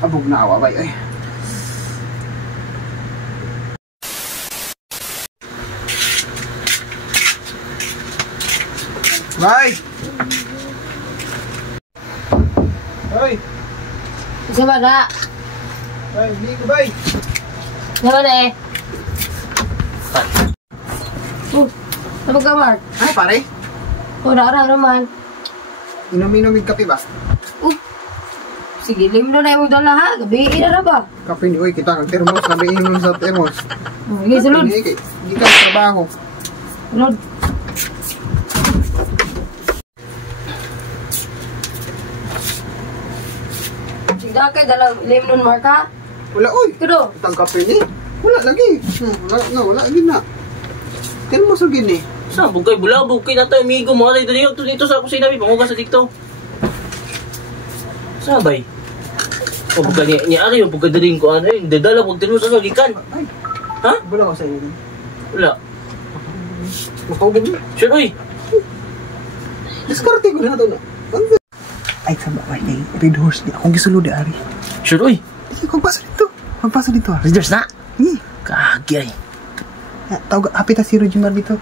Abog na awa bay ay. Bay! Bay! Isa ba na? Bay, hindi ko bay! Isa ba na eh? Ano ka, Mark? Ay pare, Orang naman. inom-inomig kape ba? Sige, limno na yung dala ha. Gabiin na ba? Kape ni Uy, kita kang termos, kami inom sa termos. Sige, sulod. Hindi ka trabaho. Sulod. Sige, kay dala limnon, Mark ha? Wala Uy! Kudo. Itang kape ni? Wala lagi. Wala lagi na. Termos lagi ni. Sa bugay bulabog kay nato amigo mo dito dito sa kusina mi pangugas sa dito. Sabay. O bugay ni ari o bugay din ko ano yung dadala pag tinus sa gikan. Ay, Ha? wala ko sa iyo. Wala. Makahugog na. Sure oy. Diskarte ko na ito na. Ay, sama ba ni Red Horse ni akong gisulod di ari. Sure oy. Magpasa dito. Magpasa dito ah. Readers na. Ni. Kagay. Tawag apita si Rojimar dito.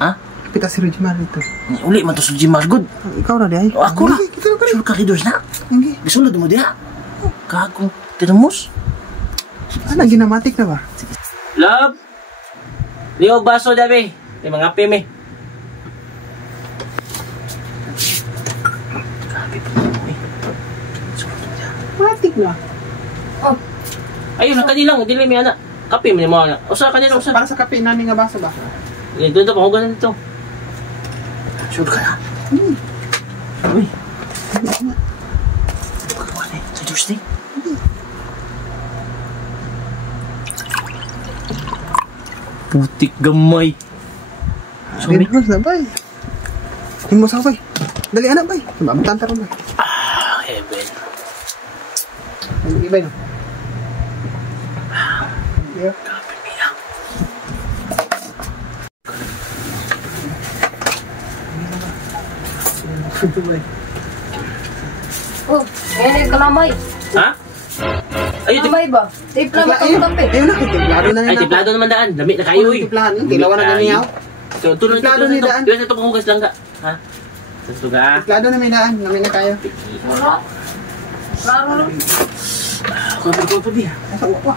Ha? Apita si Rojimar dito. Uli man to sa Jimar good. Ikaw na di ay. O, ako na. Kita na Sure ka readers na. Hindi. Gisulod mo diha. Kagong tinamos. Ano ginamatik na ba? Love. Liog baso dabi. May mga pime. Matik na. Oh, Ayun na kanilang dili mi ana. Kape mo ana. Usa kanila usa. Para sa kape nani nga baso ba? Dito to pangugan dito. Sure ka na. Uy. Pagkawali. Sa Thursday. Putik gamay. Red Horse na bay. Himo sa bay. Dali anak bay. Mamatanta ron bay. Ah, heaven. Ay, ibay no. Yeah. Kape niya. oh. Ayan yung kalamay. Ha? Ayun, Kalamay ba? Tipla ba itong kape? Ayun na, tiplado na ay nila. tiplado naman daan. Lamig na kayo eh. Tiplahan, tilawan na ganiyaw. Tulong Tiplado ni daan. Diyan ito panghugas lang ka. Ha? Ito ka. Tiplado na minaan, namin na kayo. Wala. Klaro lang. Kuha pa biya. Nasa uwa pa.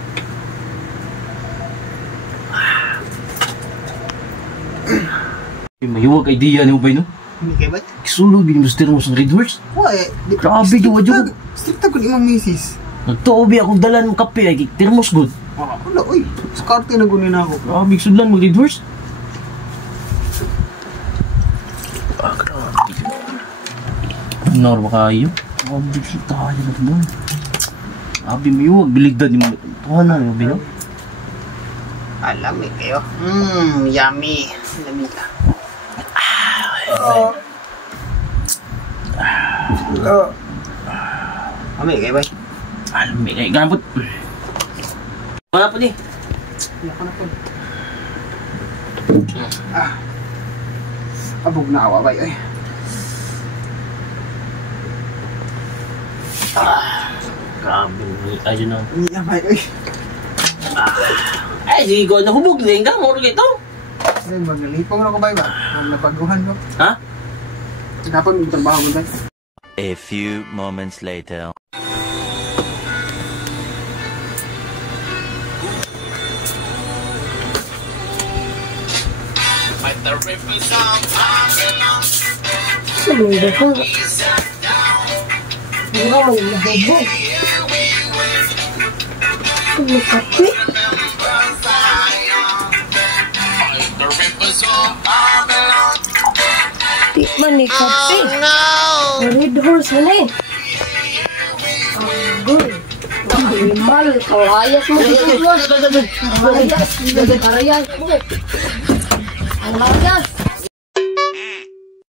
Mayuwag idea ni Ubay no? Hindi kayo ba? Kisulog ginuster mo sa Red Horse. Wala eh. Grabe, gawa-gawa. Stricta ko di mong misis. Nagtuobi akong dalan mo kape ay termos good. Wala, uy. Skarte na gunin ako. Grabe sudlan mo Red Horse. Grabe. Nor ba kayo? Grabe siya tayo na mo. Grabe mayuwag biligdan ni mo. Tuhan na yung bino. Alam eh kayo. Yummy. Lamig ka. Kami kayo ba? Alam mo, gambot. Wala po ni. Iyak na po. Abog na awa bay ay. Grabe ni. Ayun na. Iyak bay ay. Ay, sigo na hubog na yung gamor ito. Ay, magalipong na ko bay ba? Ang napaguhan ko. Ha? Dapat may trabaho mo bay. A few moments later. Saludo ko. Hindi ka may mahubog. Ano kape? Di man ni kape. Red Horse man eh. Agoy. Nakalimal. Kalayas mo dito. Kalayas. Kalayas. Kalayas.